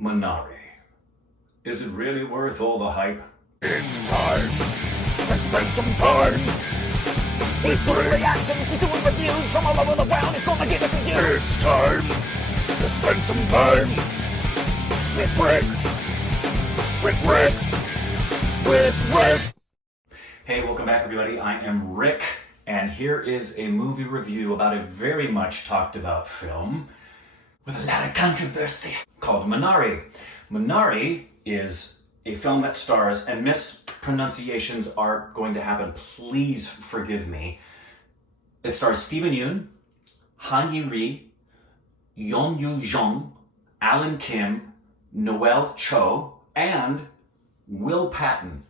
Minari. Is it really worth all the hype? It's time to spend some time. He's doing reactions, he's doing reviews from all over the world. He's gonna give it to you. It's time to spend some time with Rick. With Rick. Hey, welcome back everybody. I am Rick, and here is a movie review about a very much talked about film with a lot of controversy called Minari. Minari is a film that stars, and mispronunciations are going to happen, please forgive me. It stars Steven Yeun, Han Yi-ri, Yeon Yu-jung, Alan Kim, Noel Cho, and Will Patton.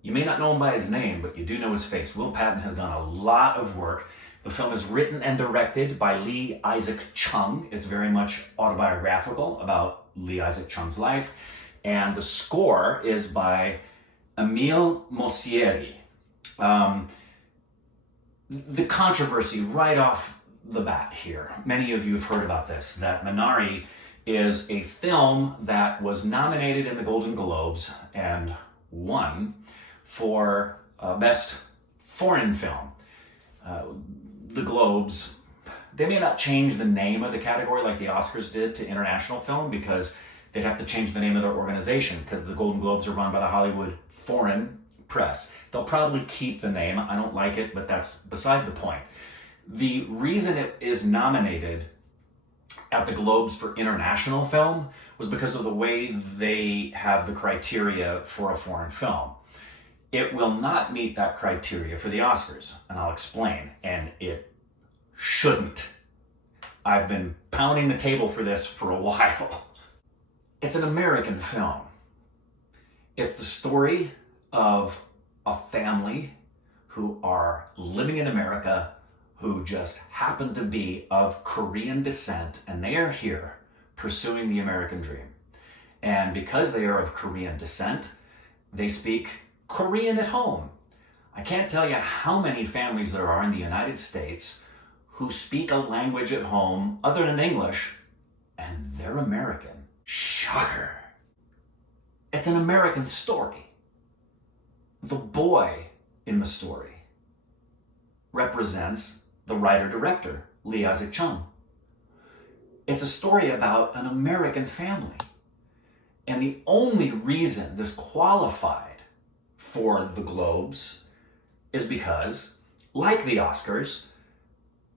You may not know him by his name, but you do know his face. Will Patton has done a lot of work. The film is written and directed by Lee Isaac Chung. It's very much autobiographical about Lee Isaac Chung's life. And the score is by Emile Mosieri. The controversy right off the bat here, many of you have heard about this, that Minari is a film that was nominated in the Golden Globes and won for Best Foreign Film. The Globes, they may not change the name of the category like the Oscars did to International Film, because they'd have to change the name of their organization, because the Golden Globes are run by the Hollywood Foreign Press. They'll probably keep the name. I don't like it, but that's beside the point. The reason it is nominated at the Globes for International Film was because of the way they have the criteria for a foreign film. It will not meet that criteria for the Oscars, and I'll explain, and it shouldn't. I've been pounding the table for this for a while. It's an American film. It's the story of a family who are living in America, who just happen to be of Korean descent, and they are here pursuing the American dream. And because they are of Korean descent, they speak Korean at home. I can't tell you how many families there are in the United States who speak a language at home other than English, and they're American. Shocker. It's an American story. The boy in the story represents the writer-director, Lee Isaac Chung. It's a story about an American family. And the only reason this qualified for the Globes is because, like the Oscars,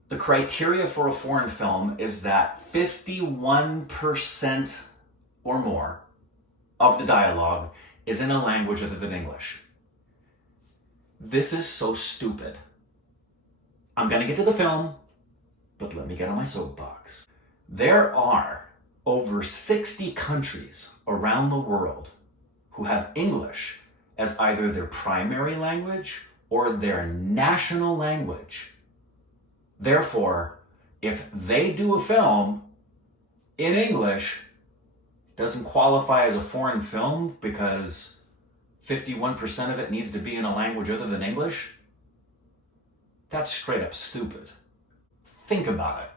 the criteria for a foreign film is that 51% or more of the dialogue is in a language other than English. This is so stupid. I'm gonna get to the film, but let me get on my soapbox. There are over 60 countries around the world who have English as either their primary language or their national language. Therefore, if they do a film in English, it doesn't qualify as a foreign film because 51% of it needs to be in a language other than English. That's straight up stupid. Think about it.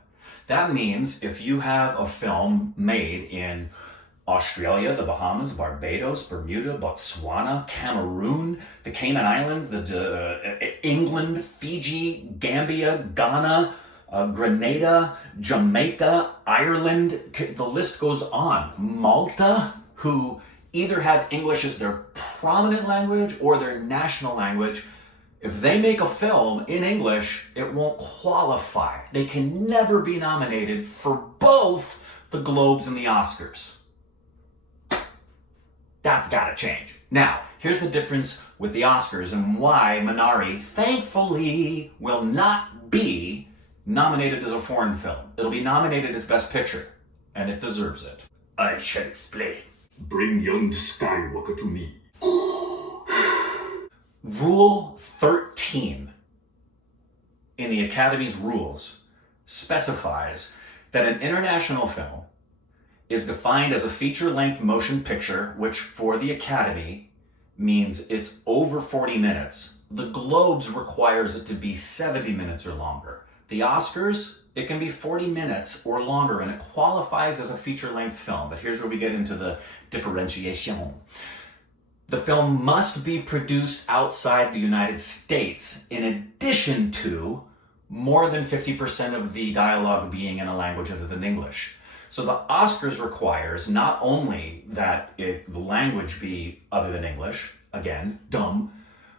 That means if you have a film made in Australia, the Bahamas, Barbados, Bermuda, Botswana, Cameroon, the Cayman Islands, England, Fiji, Gambia, Ghana, Grenada, Jamaica, Ireland, the list goes on. Malta, who either have English as their prominent language or their national language, if they make a film in English, it won't qualify. They can never be nominated for both the Globes and the Oscars. That's gotta change. Now, here's the difference with the Oscars and why Minari, thankfully, will not be nominated as a foreign film. It'll be nominated as Best Picture, and it deserves it. I shall explain. Bring young Skywalker to me. Rule 13 in the Academy's rules specifies that an international film is defined as a feature-length motion picture, which for the Academy means it's over 40 minutes. The Globes requires it to be 70 minutes or longer. The Oscars, it can be 40 minutes or longer, and it qualifies as a feature-length film. But here's where we get into the differentiation. The film must be produced outside the United States, in addition to more than 50% of the dialogue being in a language other than English. So the Oscars requires not only that the language be other than English, again, dumb,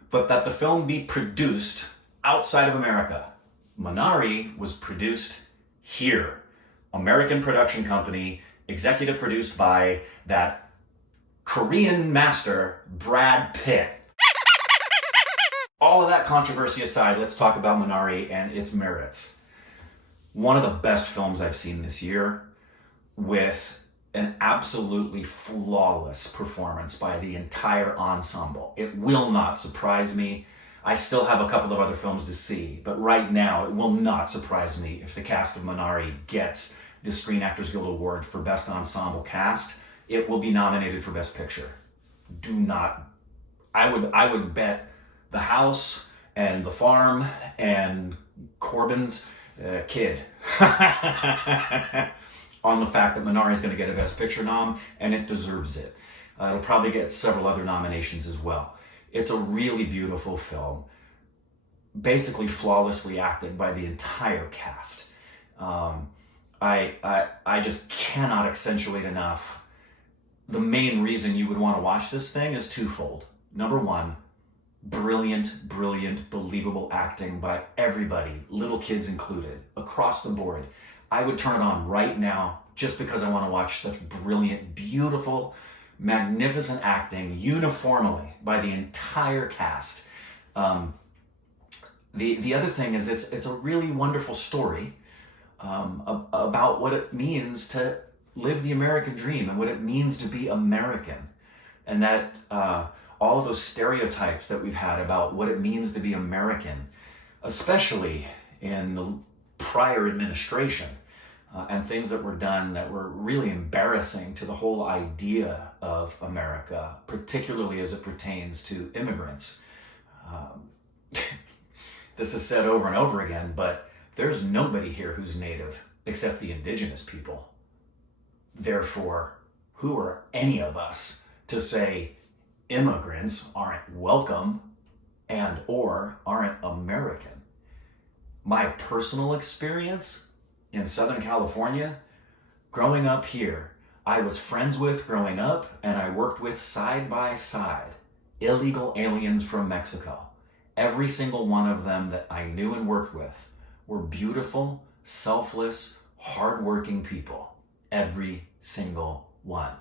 but that the film be produced outside of America. Minari was produced here. American production company, executive produced by that Korean master, Brad Pitt. All of that controversy aside, let's talk about Minari and its merits. One of the best films I've seen this year, with an absolutely flawless performance by the entire ensemble. It will not surprise me. I still have a couple of other films to see, but right now it will not surprise me if the cast of Minari gets the Screen Actors Guild Award for Best Ensemble Cast. It will be nominated for Best Picture. I would bet the house and the farm and Corbin's kid on the fact that Minari is going to get a Best Picture nom, and it deserves it. It'll probably get several other nominations as well. It's a really beautiful film, basically flawlessly acted by the entire cast. I just cannot accentuate enough. The main reason you would want to watch this thing is twofold. Number one, brilliant, believable acting by everybody, little kids included, across the board. I would turn it on right now just because I want to watch such brilliant, beautiful, magnificent acting uniformly by the entire cast. The other thing is it's a really wonderful story about what it means to live the American dream and what it means to be American, and that all of those stereotypes that we've had about what it means to be American, especially in the prior administration, and things that were done that were really embarrassing to the whole idea of America, particularly as it pertains to immigrants. This is said over and over again, but there's nobody here who's native except the indigenous people. Therefore, who are any of us to say immigrants aren't welcome and or aren't American? My personal experience in Southern California, growing up here, I was friends with growing up, and I worked with side by side illegal aliens from Mexico. Every single one of them that I knew and worked with were beautiful, selfless, hardworking people. Every single one.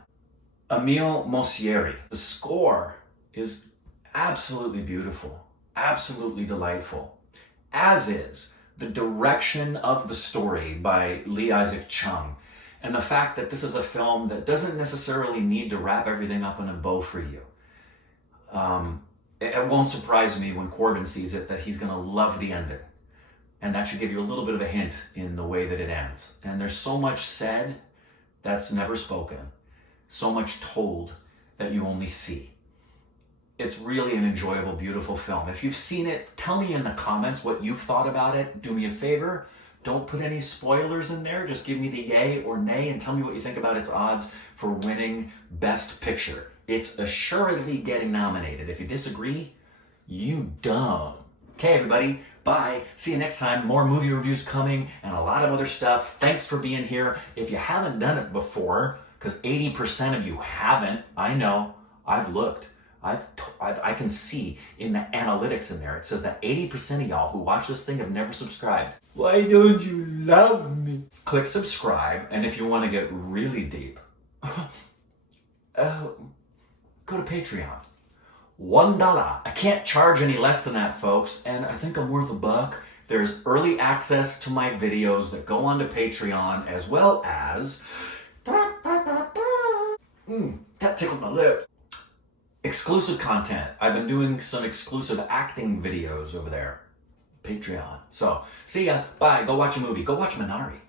Emile Mosieri. The score is absolutely beautiful, absolutely delightful, as is the direction of the story by Lee Isaac Chung, and the fact that this is a film that doesn't necessarily need to wrap everything up in a bow for you. It won't surprise me when Corbin sees it that he's going to love the ending, and that should give you a little bit of a hint in the way that it ends. And there's so much said that's never spoken, so much told that you only see. It's really an enjoyable, beautiful film. If you've seen it, tell me in the comments what you've thought about it. Do me a favor, don't put any spoilers in there. Just give me the yay or nay and tell me what you think about its odds for winning Best Picture. It's assuredly getting nominated. If you disagree, you dumb. Okay, everybody, bye. See you next time. More movie reviews coming and a lot of other stuff. Thanks for being here. If you haven't done it before, because 80% of you haven't, I know, I've looked. I can see in the analytics in there, it says that 80% of y'all who watch this thing have never subscribed. Why don't you love me? Click subscribe, and if you want to get really deep, go to Patreon. $1. I can't charge any less than that, folks, and I think I'm worth $1. There's early access to my videos that go onto Patreon, as well as that tickled my lip. Exclusive content. I've been doing some exclusive acting videos over there. Patreon. So, see ya. Bye. Go watch a movie. Go watch Minari.